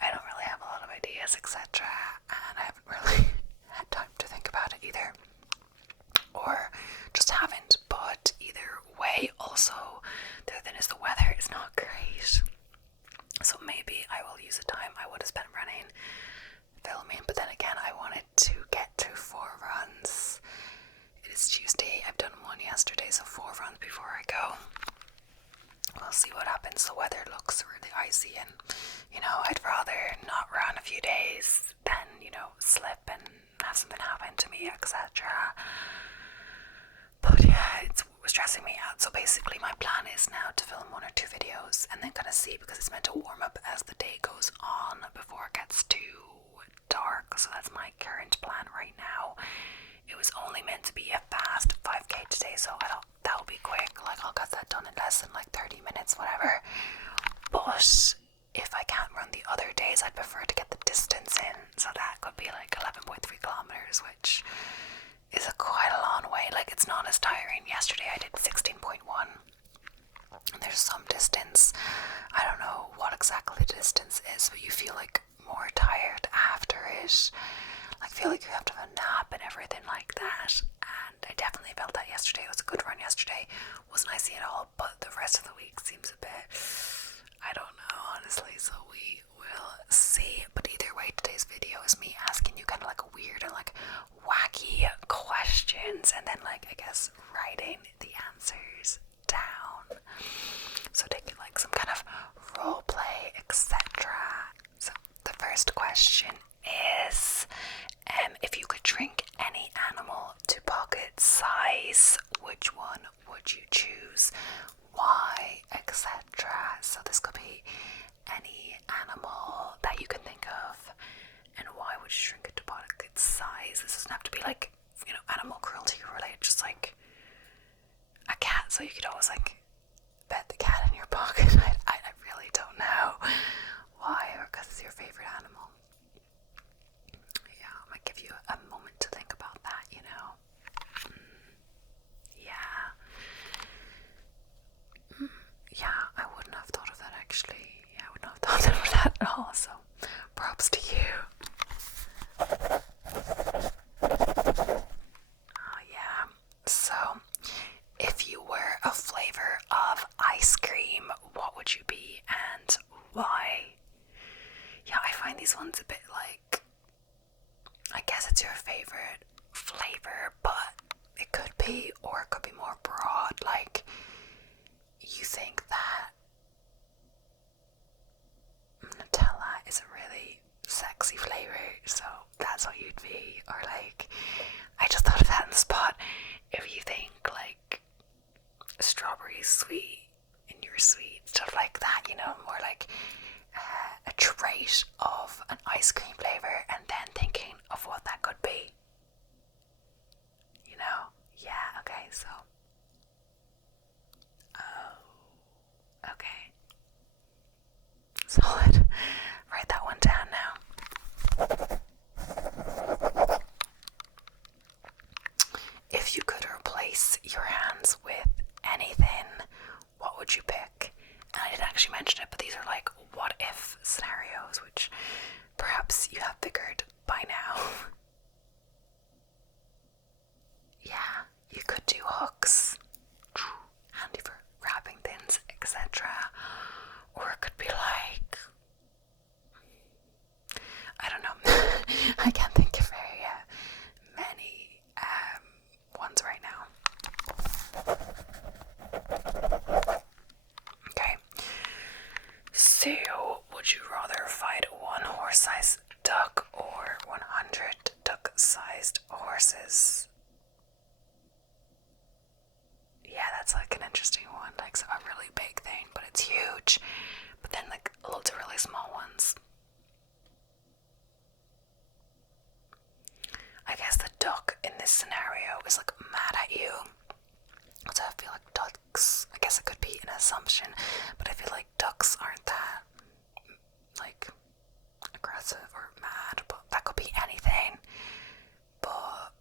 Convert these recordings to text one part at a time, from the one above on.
I don't really have a lot of ideas, etc. And I haven't really had time to think about it either. Or just haven't, but either way, also, the other thing is the weather is not great. So maybe I will use the time I would have spent running filming, but then again, I wanted to get to 4 runs. It is Tuesday, I've done 1 yesterday, so 4 runs before I go. We'll see what happens. The weather looks really icy, and I'd rather not run a few days than slip and have something happen to me, etc. But yeah, it's stressing me out. So basically my plan is now to film 1 or 2 videos and then kind of see, because it's meant to warm up as the day goes on before it gets too dark. So that's my current plan right now. It was only meant to be a fast 5k today, so I thought that'll be quick. Like, I'll get that done in less than like 30 minutes, whatever. But if I can't run the other days, I'd prefer to get the distance in. So that could be like 11.3 kilometers, which is quite a long way. Like, it's not as tiring. Yesterday I did 16.1, and there's some distance. I don't know what exactly the distance is, but you feel like more tired after it. Like, feel like you have to have a nap and everything like that. And I definitely felt that yesterday. It was a good run yesterday. Wasn't icy at all, but the rest of the week seems a bit, I don't know, honestly. So we will see. But either way, today's video is me asking you kind of like weird and like wacky questions, and then like, I guess, writing the answers down. So taking like some kind of role play, etc. So the first question is, if you could drink any animal to pocket size, which one would you choose? Why, etc. So this could be any animal that you can think of, and why would you shrink it to pocket size? This doesn't have to be like, animal cruelty related, just like a cat, so you could always like pet the cat in your pocket. I really don't know why, or because it's your favorite animal. Yeah, I might give you a moment to think about that, Yeah. Yeah, I wouldn't have thought of that actually. Yeah, I wouldn't have thought of that at all, so props to you. Oh yeah. So, if you were a flavor of ice cream, what would you be and why? Yeah, I find these ones a bit like, I guess it's your favorite flavor, but it could be, or it could be more broad. Like, you think that Nutella is a really sexy flavor, so that's what you'd be. Or like, I just thought of that on the spot. If you think like strawberry sweet and you're sweet, stuff like that, more like a trait of an ice cream flavor, and then thinking of what that could be. Yeah, okay, so. Oh, okay. Solid. Write that one down now. If you could replace your hands with anything, what would you pick? And I didn't actually mention it, but these are like what if scenarios, which perhaps you have figured by now. Yeah, you could do hooks, handy for wrapping things, etc. Or it could be like, I don't know. I can't think of very many ones right now. Okay. So, would you rather fight 1 horse-sized duck or 100 duck-sized horses? Yeah, that's like an interesting one. Like, so a really big thing, but it's huge. But then like loads of really small ones. I guess the duck in this scenario is like mad at you. So I feel like ducks, I guess it could be an assumption, but I feel like ducks aren't that like aggressive or mad, but that could be anything. But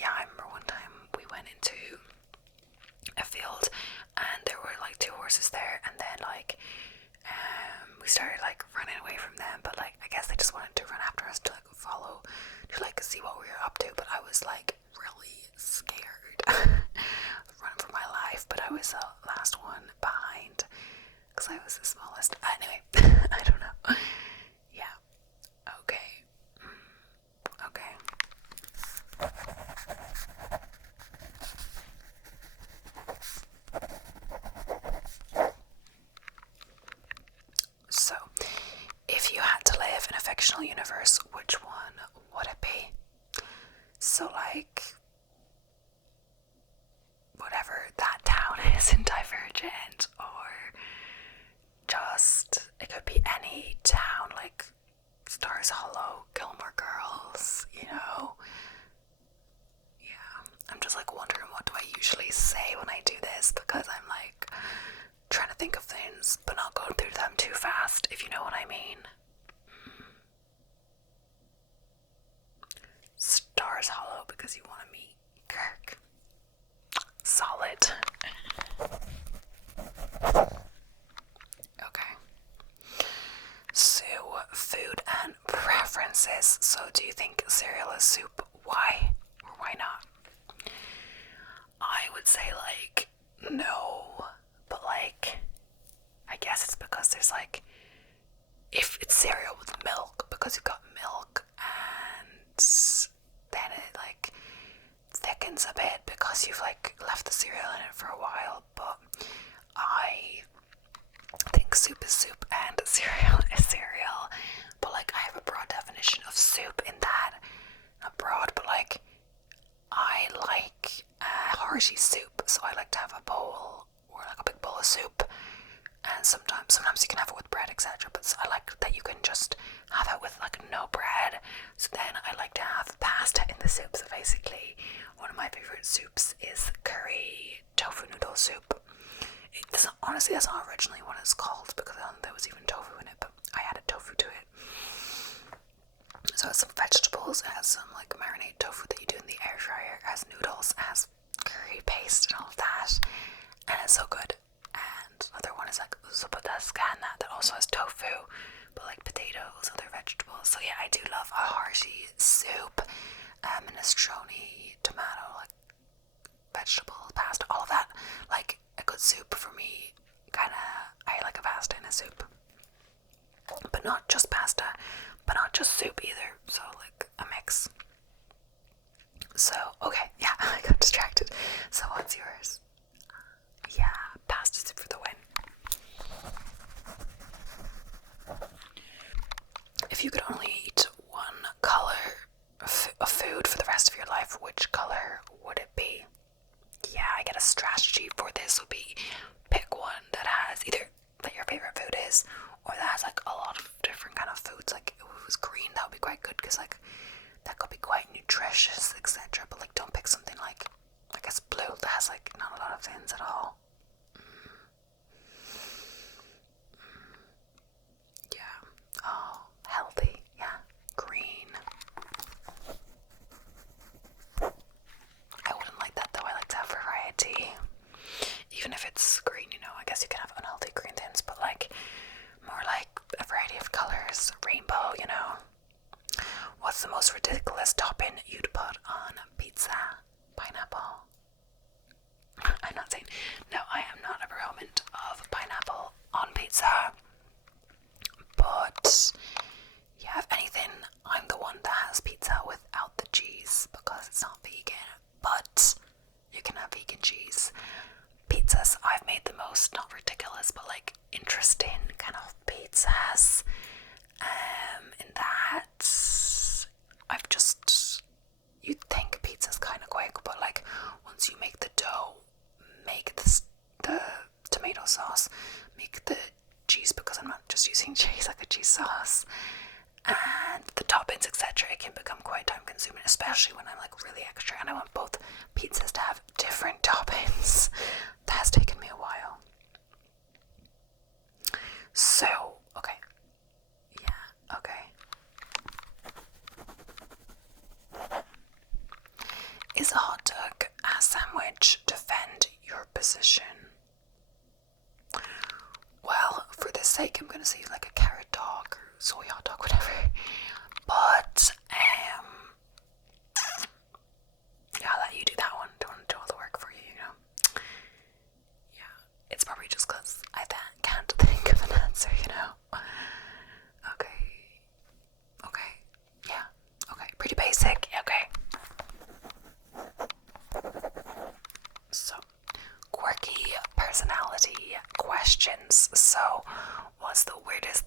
yeah, I remember one time we went into a field and there were like 2 horses there, and then like we started like running away If you had to live in a fictional universe, which one would it be? So like, whatever that town is in Divergent, or just, it could be any town, like Stars Hollow, Gilmore Girls, you know. Yeah, I'm just like wondering, what do I usually say when I do this, because I'm like trying to think of things but not going through them too fast, if you know what I mean. Stars Hollow, because you want to meet Kirk. Solid. Okay. So, food and preferences. So, do you think cereal is soup? Why or why not? I would say, like, no. But, like, I guess it's because there's, like, if it's cereal with milk, because you've got milk, and then it, like, thickens a bit because you've, like, left the cereal in it for a while. But I think soup is soup and cereal is cereal. But, like, I have a broad definition of soup in that, not broad, but, like, I like hearty soup, so I like to have a bowl, or like a big bowl of soup, and sometimes you can have it with bread, etc. But I like that you can just have it with like no bread. So then I like to have pasta in the soup. So basically, one of my favorite soups is curry tofu noodle soup. Honestly, that's not originally what it's called, because there was even tofu in it, but I added tofu to it. So it has some vegetables, it has some like marinated tofu that you do in the air fryer, it has noodles, it has curry paste and all of that, and it's so good. And another one is like sopa tascana that also has tofu, but like potatoes, other vegetables. So yeah, I do love a hearty soup, minestrone, tomato, like vegetable, pasta, all of that. Like a good soup for me, I like a pasta in a soup. But not just pasta, but not just soup either. So like a mix. So, okay, yeah, I got distracted. So what's yours? Yeah, pasta soup for the win. If you could only eat one color of food for the rest of your life, which color would it be? Yeah, I get a strategy for this would be pick one that has either that your favorite food is, or that has like a lot of different kind of foods. Like if it was green, that would be quite good, because like that could be quite nutritious, etc. But like don't pick something like I guess blue that has like not a lot of things at all. Yeah. Oh, healthy. Yeah. Green. I wouldn't like that though. I like to have variety. Even if it's green, you know, I guess you can have unhealthy green things, but like more like a variety of colors, rainbow, you know. What's the most ridiculous topping you'd put on pizza? Pineapple. I'm not saying, no, I am not a proponent of pineapple on pizza, but yeah, if anything, I'm the one that has pizza without the cheese because it's not vegan, but you can have vegan cheese. Pizzas I've made the most, not ridiculous, but like interesting kind of pizzas. In that I've just, you'd think pizza's kind of quick, but like once you make the dough, make the tomato sauce, make the cheese, because I'm not just using cheese, like a cheese sauce, and the toppings, etc. It can become quite time consuming, especially when I'm like really extra and I want both pizzas to have different toppings. That has taken me a while. So, okay. Yeah, okay. Is a hot dog a sandwich? Defend your position. Well, for this sake, I'm gonna say like a carrot dog or soy hot dog, whatever. But yeah, I'll let you do that one. Don't want to do all the work for you, you know. Yeah, it's probably just because I can't think of an answer, you know. Okay, yeah, okay, pretty basic, okay. So, quirky personality questions. So, what's the weirdest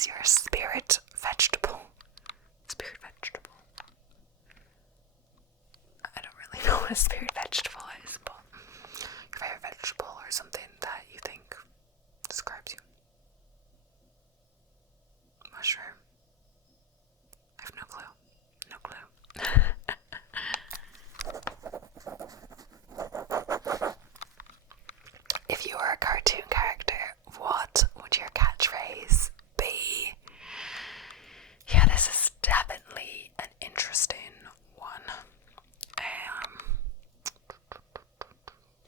is your spirit vegetable? Spirit vegetable. I don't really know what a spirit vegetable is, but your favorite vegetable or something that you think describes you. Mushroom. I have no clue. No clue. If you were a cartoon character, what would your catchphrase be? Yeah, this is definitely an interesting one.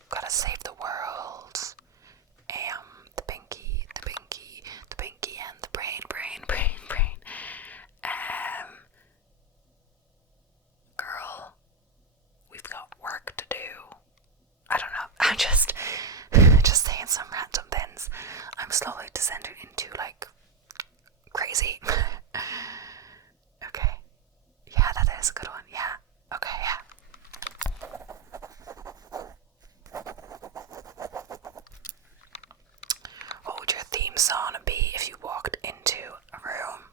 Gotta save the world. The pinky, the pinky, the pinky, and the brain. Girl, we've got work to do. I don't know. I'm just saying some random things. I'm slowly descending into like crazy. Okay. Yeah, that is a good one. Yeah. Okay, yeah. What would your theme song be if you walked into a room?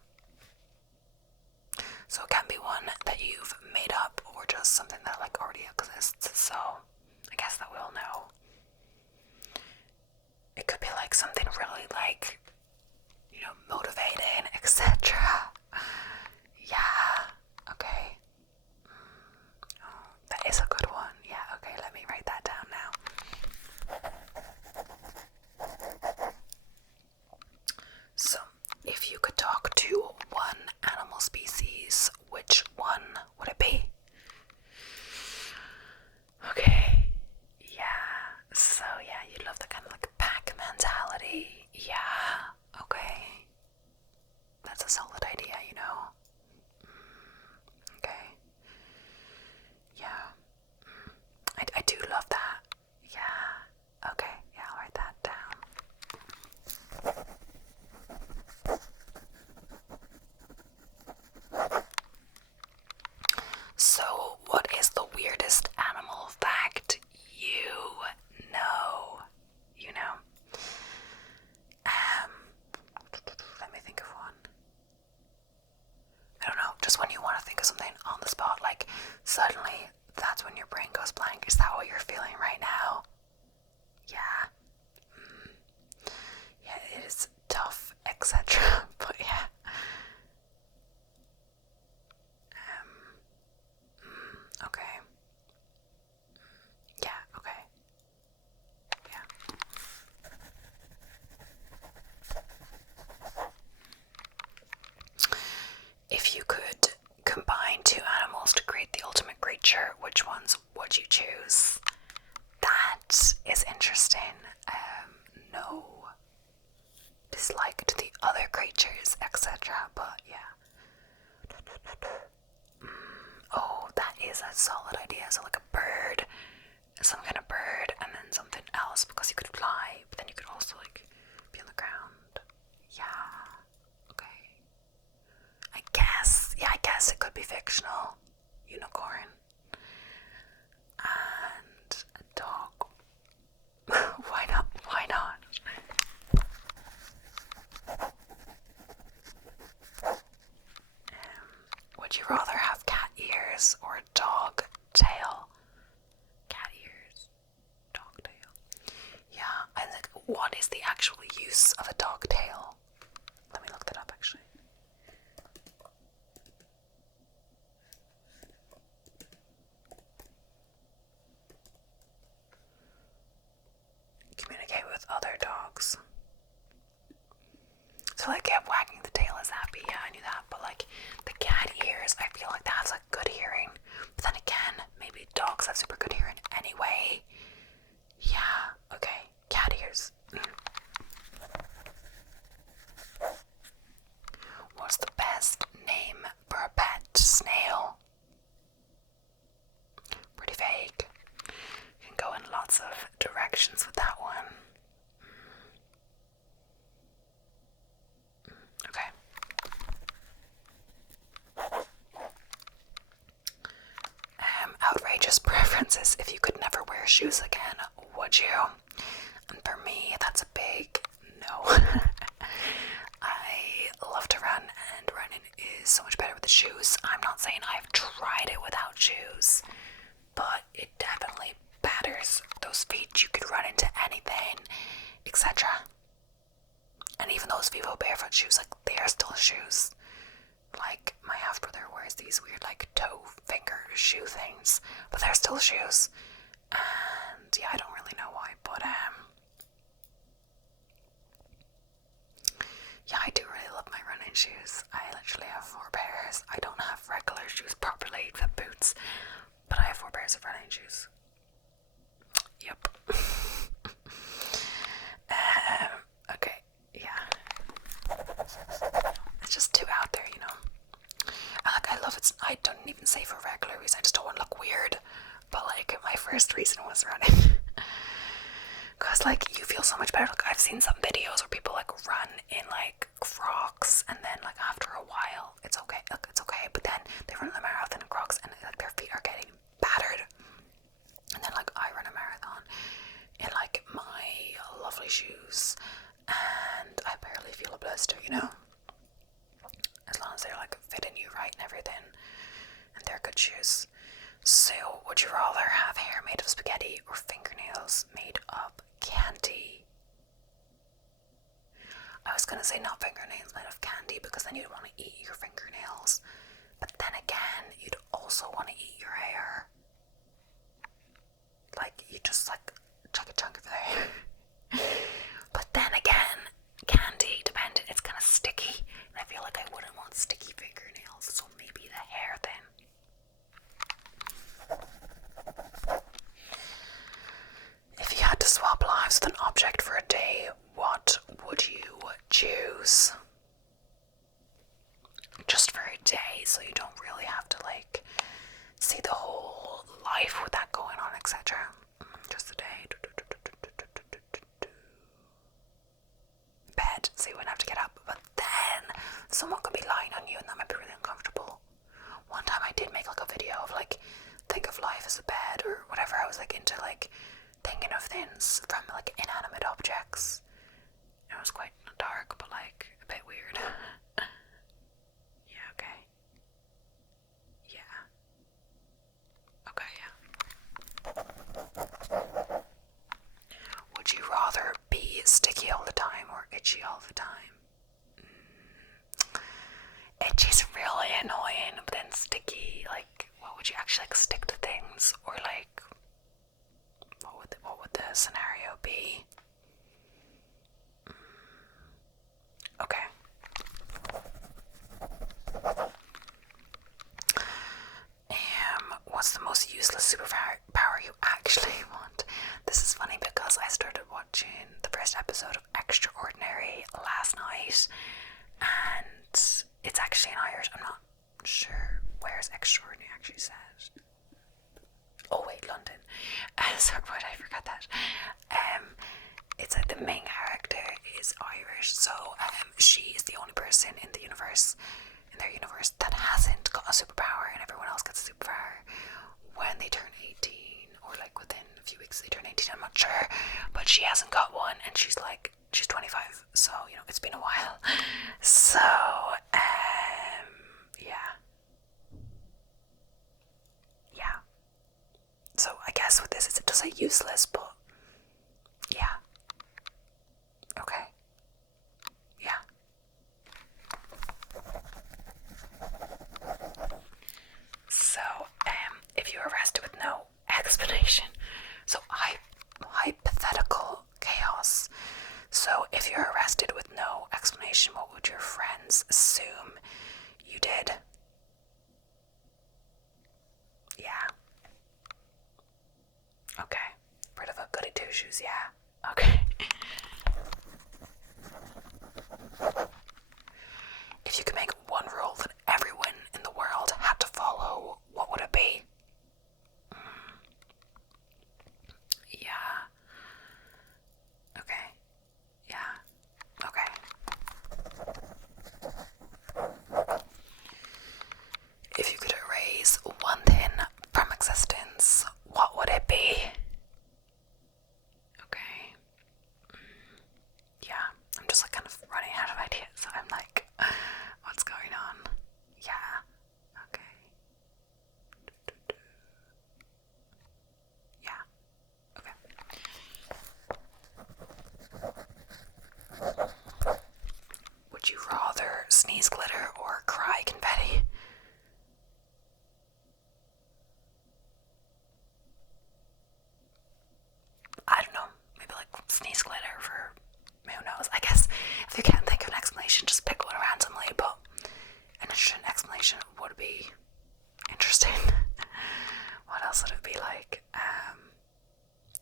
So it can be one that you've made up or just something that like already exists. So I guess that we'll know. It could be like something really like, you know, motivating, etc. Yeah. Okay. Oh, that is a good one. Yeah, okay, let me write that down now. So, if you could talk to one animal species, which one would it be? Okay. Yeah. So, yeah, you love the kind of like pack mentality. Yeah. Okay. That's a solid idea, you know? Okay. Yeah. I do love that. Yeah. Okay. Yeah, I'll write that down. So, what is the weirdest animal fact you know? You know? Let me think of one. I don't know, just when you want to think of something on the spot, like suddenly that's when your brain goes blank. Is that what you're feeling right now? Yeah. Yeah, it is tough, etc. But yeah. Okay. Yeah, okay. Yeah. If you could combine two animals to create the ultimate creature, which ones would you choose? That is interesting. No dislike to the other creatures, etc. But yeah. Oh, that is a solid idea. So like a bird, some kind of bird, and then something else because you could fly, but then you could also like be on the ground. Yeah. Okay. I guess it could be fictional. Unicorn. And a dog. Why not? Why not? Would you rather have cat ears or a dog tail? Cat ears, dog tail. Yeah, and like, what is the actual use of a dog tail? Let me look that up actually. Communicate with other dogs. So like, yeah, wagging the tail is happy, yeah, I knew that, but like, the cat ears, I feel like that's like good hearing, but then again, maybe dogs have super good hearing anyway. Yeah, okay, cat ears. What's the best name for a pet snail? Pretty vague. You can go in lots of directions with that one. Okay. Outrageous preferences. If you could never wear shoes again, would you? And for me, that's a big no. I shoes. I'm not saying I've tried it without shoes, but it definitely batters those feet. You could run into anything, etc. And even those Vivo barefoot shoes, like, they are still shoes. Like, my half brother wears these weird, like, toe finger shoe things, but they're still shoes. And yeah, I don't really know why, but yeah, I do really love my running shoes. I literally have 4 pairs. I don't have regular shoes properly, except boots, but I have 4 pairs of running shoes. Yep. Okay, yeah. It's just too out there, you know. I love it. I don't even say for regular reasons. I just don't want to look weird. But like, my first reason was running. Cause like, you feel so much better. Like, I've seen some videos where people like run in like Crocs, and then like after a while, it's okay. Like, it's okay. But then they run the marathon in Crocs, and like their feet are getting battered. And then like, I run a marathon in like my lovely shoes, and I barely feel a blister, you know. As long as they're like fitting you right and everything, and they're good shoes. So, would you rather have hair made of spaghetti or fingernails made of candy? I was gonna say not fingernails made of candy, because then you'd want to eat your fingernails. But then again, you'd also want to eat your hair. Like, you just like chuck a chunk of their hair. But then again, candy, depending, it's kind of sticky, and I feel like I wouldn't want sticky fingernails, so maybe the hair then. If you had to swap lives with an object for a day, what would you choose? Just for a day, so you don't really have to like see the whole life with that going on, etc. Just a day. Bed, so you wouldn't have to get up. But then someone could be lying on you, and that might be really uncomfortable. One time I did make like a video of like, think of life as a bed or whatever. I was like into like thinking of things from like inanimate objects. It was quite dark, but like a bit weird. Yeah, okay. Yeah. Okay, yeah. Would you rather be sticky all the time or itchy all the time? Itchy's really annoying, but then sticky, like, what would you actually like stick to things, or like, what would the scenario be? Okay. What's the most useless superpower you actually want? This is funny because I started watching the first episode of Extraordinary last night, and it's actually in Irish. I'm not sure where's Extraordinary actually said. Oh wait, London. Sorry, why did I forget that? It's like the main character is Irish, so she is the only person in their universe that hasn't got a superpower, and everyone else gets a superpower when they turn 18, or like within a few weeks they turn 18. I'm not sure, but she hasn't got one, and she's 25, so you know, it's been a while. So yeah. So I guess with this, it does say useless, but yeah. Okay. Yeah. So, if you're arrested with no explanation, so hypothetical chaos. So, if you're arrested with no explanation, what would your friends assume you did? Yeah. Okay. Rid of a goody two shoes, yeah. Okay. If you could make one rule that everyone in the world had to follow, what would it be? Yeah. Okay. Yeah. Okay. If you could erase one thing from existence, what would it be? Okay. Yeah, I'm just like kind of running out of ideas. rather sneeze glitter or cry confetti? I don't know, maybe like sneeze glitter for who knows. I guess if you can't think of an explanation, just pick one randomly, but an interesting explanation would be interesting. What else would it be like?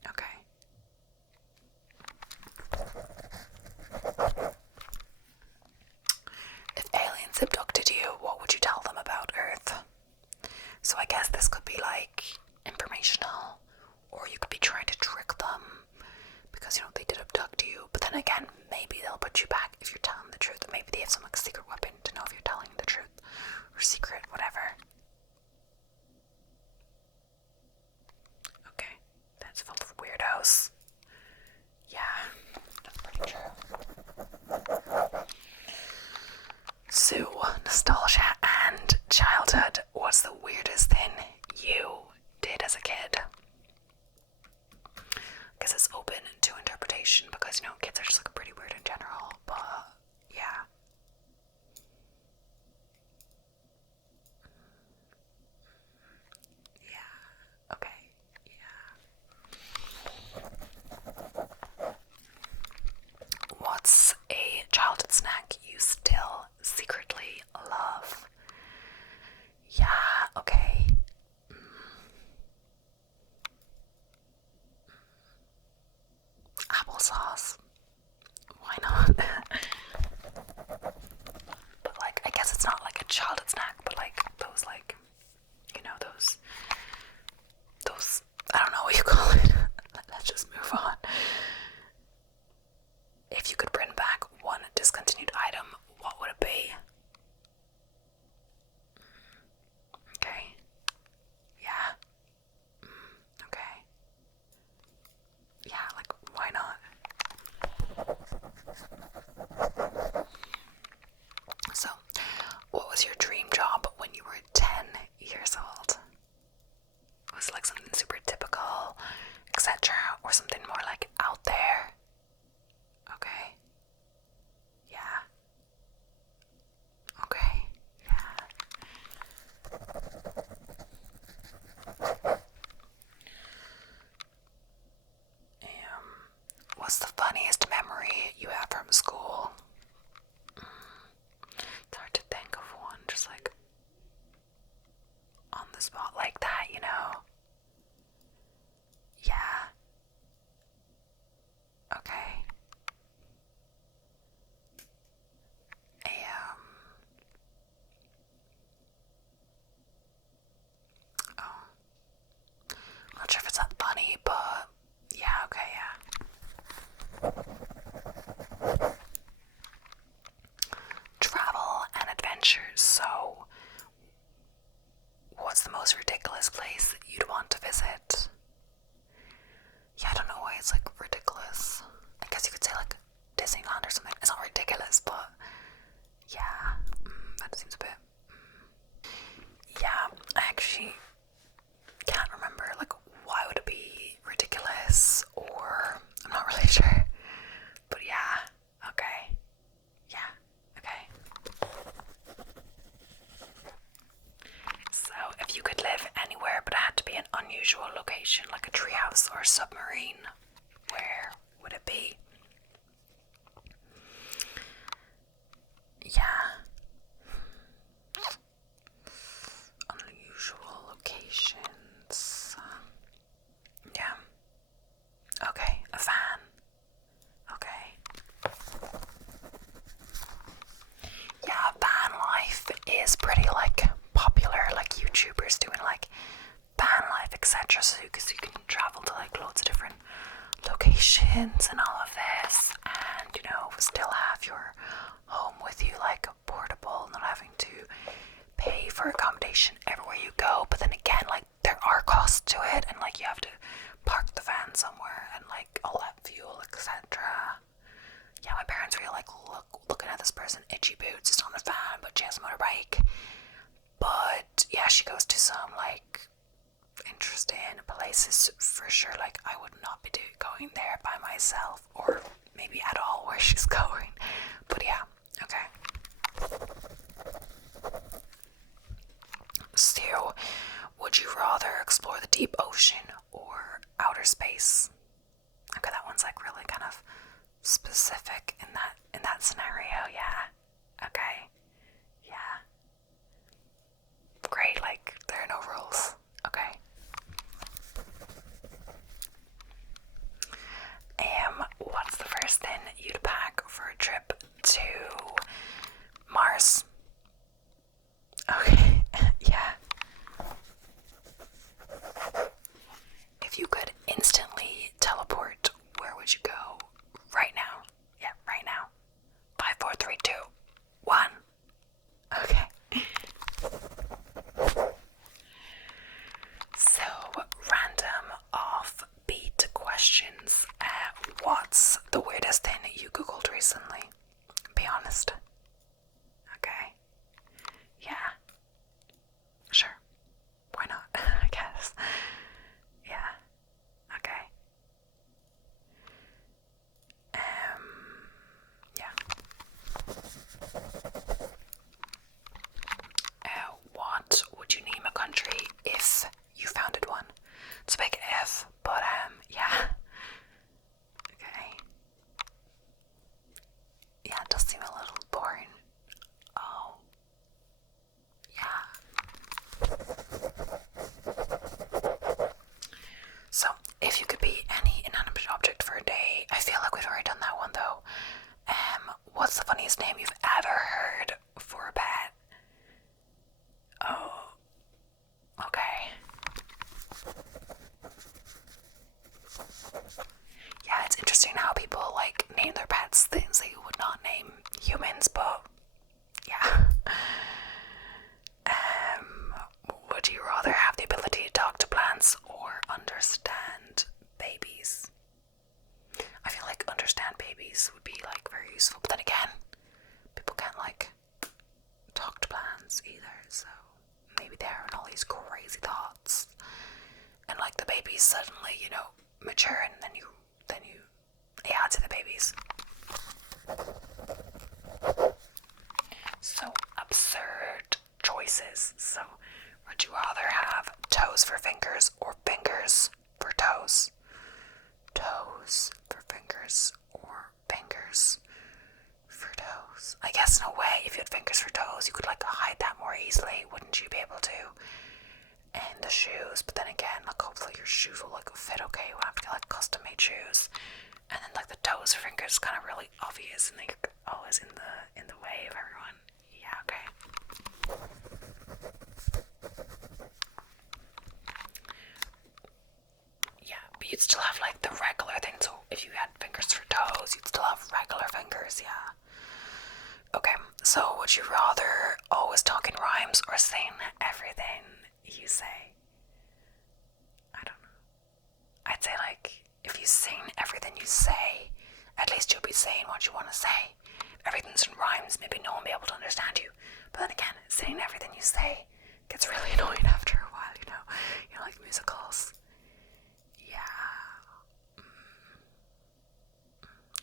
Okay. If aliens abducted you, what would you tell them about Earth? So I guess this could be like informational, or you could be trying to trick them because they did abduct you. But then again, maybe they'll put you back if you're telling the truth. Maybe they have some like secret weapon to know if you're telling the truth or secret whatever. Okay, that's full of weirdos. Yeah, that's pretty true. So, nostalgia and childhood. What's the weirdest thing you did as a kid? I guess it's open to interpretation because, kids are just like pretty weird in general, but yeah. Yeah, okay, yeah. What's a childhood snack you still secretly love? Yeah, okay. Applesauce. Why not? But like, I guess it's not like a childhood snack, but like those those I don't know what you call it. Let's just move on. If you could bring back one discontinued item, what would it be? Okay. Yeah. Okay. Yeah, like, why not? So, what was your dream job when you were 10 years old? Was it like something super typical, etc., or something more like out there? Okay. Yeah. Okay. Yeah. What's the funniest memory you have from school? It's hard to think of one, just like on the spot like that, Yeah. Okay. Oh. I'm not sure if it's that funny, but yeah, okay, yeah. Travel and adventures. So, what's the most ridiculous place you'd want to visit? Yeah, I don't know why it's like ridiculous. I guess you could say like Disneyland or something. It's not ridiculous, but yeah, that seems a bit. Yeah, I actually can't remember like why would it be ridiculous, or I'm not really sure. But yeah, okay. Yeah, okay. So if you could live anywhere but it had to be an unusual location like a treehouse or a submarine, where would it be? Yeah. Unusual locations. Yeah. Okay, a van. Okay. Yeah, van life is pretty like popular, like YouTubers doing like van life, etc. So you can travel to like loads of different locations and all of this, and still have your home with you, like portable, not having to pay for accommodation everywhere you go. But then again, like there are costs to it, and like you have to park the van somewhere and like all that fuel, etc. Yeah, my parents really like looking at this person, itchy boots, just on a van, but she has a motorbike. But yeah, she goes to some like interesting places for sure. Like I would not be going there by myself, or maybe at all where she's going. But yeah, okay. face. Okay, that one's like really kind of specific in that scenario, yeah. Okay. Yeah. Great, like there are no rules. Okay. What's the first thing you'd pack for a trip to Mars? Okay, yeah. If you could instantly teleport, where would you go? Right now. Yeah, right now. 5, 4, 3, 2, 1. Okay. So, random offbeat questions. What's the weirdest thing you googled recently? Be honest. Okay. Yeah. Sure. Why not? I guess. Yeah. Okay. Yeah. What would you name a country if you founded one? It's a big if, but yeah. Okay. Yeah, it does seem a little boring. Oh. Yeah. So, if you could be any inanimate object for a day, I feel like we've already done that one though. What's the funniest name you've ever heard for a pet? Oh, okay. Yeah, it's interesting how people like name their pets things they would not name humans, but yeah. Would you rather have the ability to talk to plants or understand babies? I feel like understand babies would be like very useful, but then again, people can't like talk to plants either, so maybe they're having all these crazy thoughts, and like the babies suddenly, mature, and then you, yeah, to the babies. So absurd choices. So, would you rather have toes for fingers or fingers for toes? Toes for fingers or fingers for toes? I guess in a way, if you had fingers for toes, you could like hide that more easily, wouldn't you be able to? And the shoes, but then again, like hopefully your shoes will like fit okay. You'll have to get like custom made shoes. And then like the toes for fingers is kind of really obvious, and they're always in the way of everyone. Yeah, okay. Yeah, but you'd still have like the regular thing. So if you had fingers for toes, you'd still have regular fingers. Yeah. Okay. So would you rather always talk in rhymes or sing everything you say? I don't know. I'd say like if you sing everything you say, at least you'll be saying what you want to say. If everything's in rhymes, maybe no one will be able to understand you. But then again, saying everything you say gets really annoying after a while, like musicals. Yeah.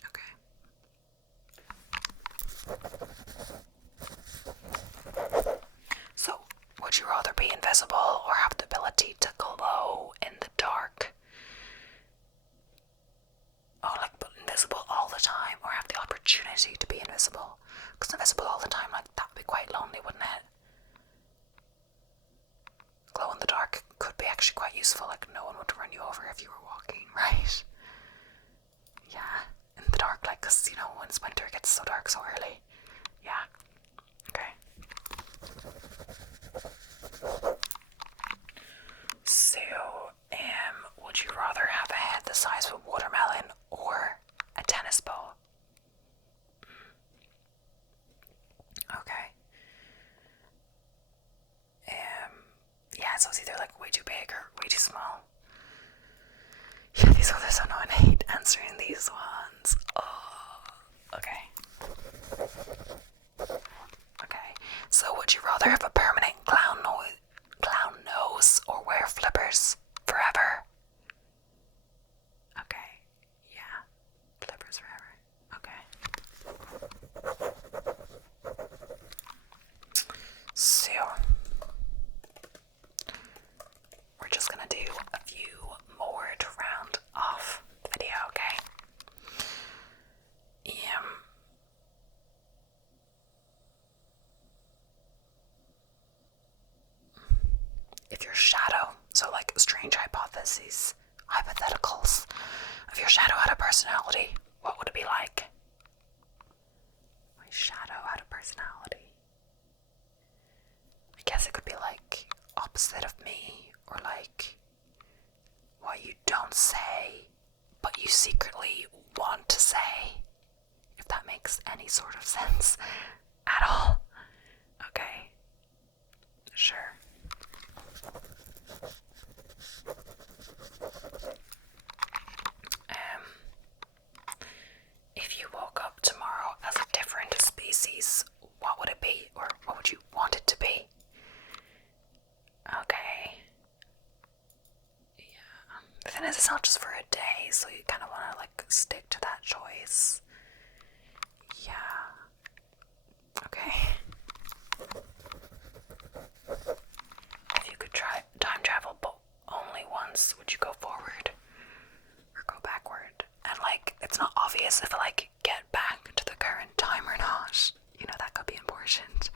Okay. So, would you rather be invisible or have the ability to glow in the dark? Oh, like but invisible all the time, or have the opportunity to be invisible? Because invisible all the time, like that would be quite lonely, wouldn't it? Glow in the dark could be actually quite useful, like no one would run you over if you were walking, right? Yeah, in the dark, like, because, when it's winter, it gets so dark so early. Yeah, okay. So, would you rather have a head the size of a watermelon or a tennis ball? Okay. Yeah, so it's either like way too big or way too small. Yeah, these others are not. I hate answering these ones. Oh, okay. Okay. So would you rather have a permanent clown nose or wear flippers forever? Okay. Yeah. Flippers forever. Okay. So we're just gonna do a few more to round off shadow, so like strange hypotheses, hypotheticals, if your shadow had a personality, what would it be like? My shadow had a personality. I guess it could be like opposite of me, or like what you don't say, but you secretly want to say, if that makes any sort of sense at all. Okay, sure. If you woke up tomorrow as a different species, what would it be, or what would you want it to be? Okay. Yeah. The thing is, it's not just for a day, so you kind of want to like stick to that choice. Yeah. Okay. If you could try time travel, but only once, would you go forward or go backward? And like, it's not obvious if I like get back to the current time or not. You know, that could be important.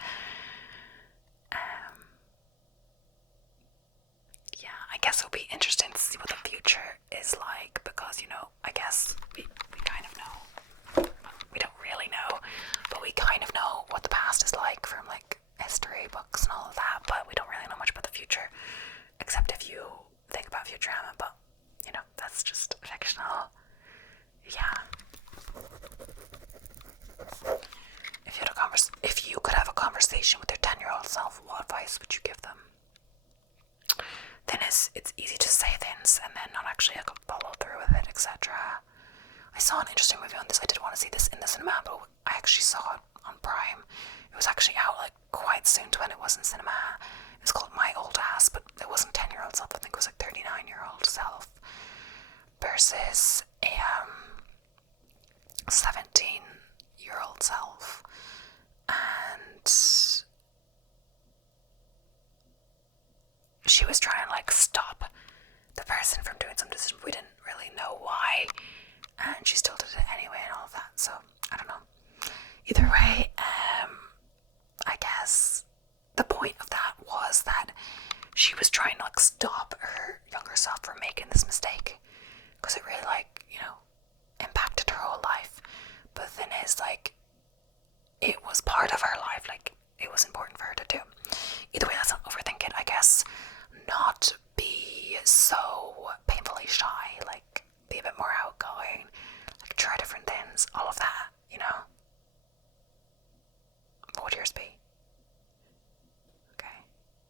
Yeah, I guess it'll be interesting to see what the future is like, because, you know, I guess we kind of know. We don't really know, but we kind of know what the past is like from like history books and all of that, but we don't really know much about the future, except if you think about Futurama, but, you know, that's just fictional. Yeah. If you could have a conversation with your 10-year-old self, what advice would you give them? Then it's easy to say things and then not actually like follow through with it, etc. I saw an interesting movie on this. I did want to see this in the cinema, but I actually saw it on Prime. It was actually out like quite soon to when it was in cinema. It was called My Old Ass, but it wasn't 10-year-old self. I think it was like 39-year-old self versus a 17-year-old self. And she was trying to like stop the person from doing some decision. We didn't really know why, and she still did it anyway and all of that. So I don't know. Either way, I guess the point of that was that she was trying to like stop her younger self from making this mistake, because it really like, you know, impacted her whole life. But the thing is, like, it was part of her life, like it was important for her to do. Either way, let's not overthink it. I guess not be so painfully shy, like be a bit more outgoing, like try different things, all of that, you know. What would yours be? Okay,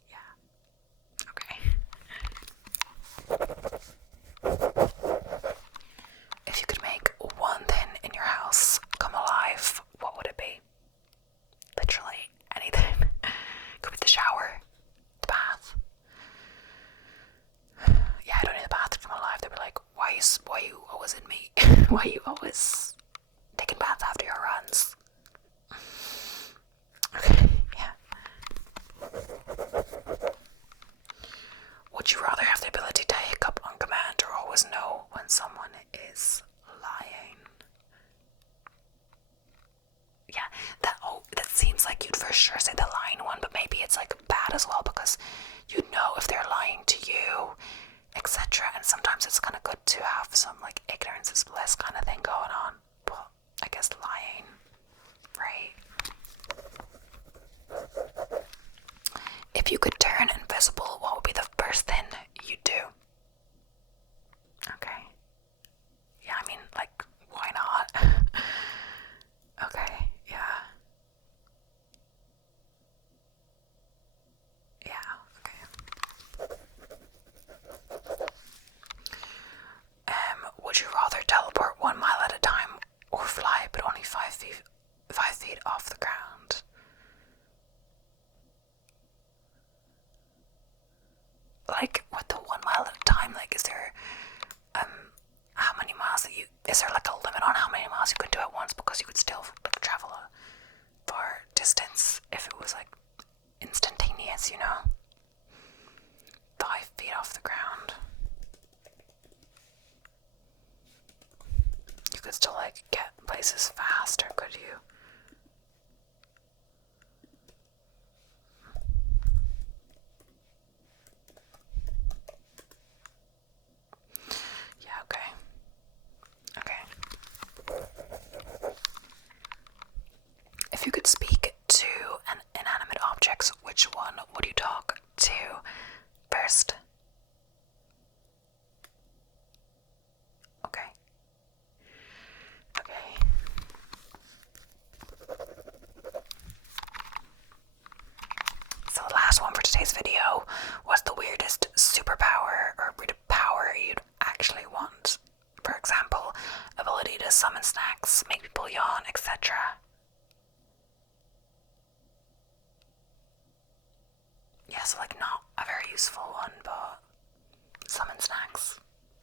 yeah, okay. If you could make one thing in your house come alive, what would it be? Literally anything. Could be the shower, the bath. Yeah, I don't need the bath to come alive. They'd be like, why you always in me? Why you always taking baths after your runs? Okay, yeah. Would you rather have the ability to hiccup on command or always know when someone is lying? Yeah, that seems like you'd for sure say the lying one, but maybe it's like bad as well, because you know if they're lying to you, etc. And sometimes it's kind of good to have some like ignorance is bliss kind of thing going on. But I guess lying, right? If you could turn invisible, what would be the first thing you'd do? Okay. Yeah, I mean, like, why not? Okay, yeah. Yeah, okay. Would you rather teleport 1 mile at a time or fly but only 5 feet off the ground? Like, with the 1 mile at a time, like, is there how many miles is there like a limit on how many miles you could do at once? Because you could still like travel a far distance if it was like instantaneous, you know? 5 feet off the ground. You could still like get places faster, could you? which one would you talk to first? Okay. Okay. So the last one for today's video was the weirdest superpower or weird power you'd actually want. For example, ability to summon snacks, make people yawn, etc. Yeah, so like not a very useful one, but summon snacks.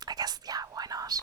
I guess, yeah, why not?